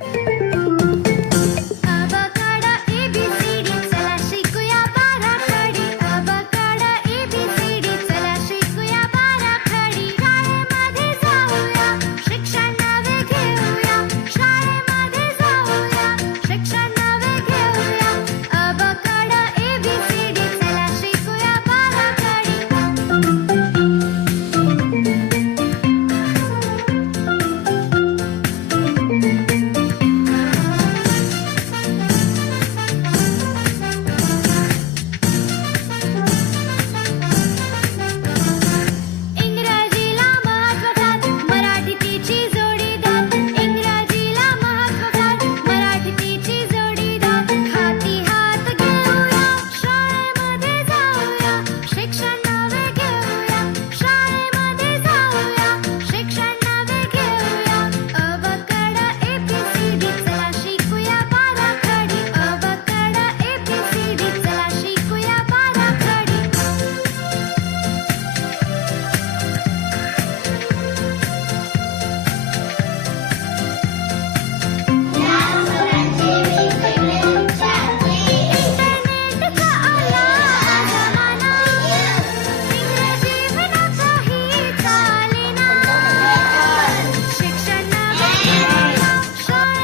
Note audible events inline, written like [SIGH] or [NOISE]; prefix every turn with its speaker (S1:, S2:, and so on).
S1: Thank [MUSIC] you.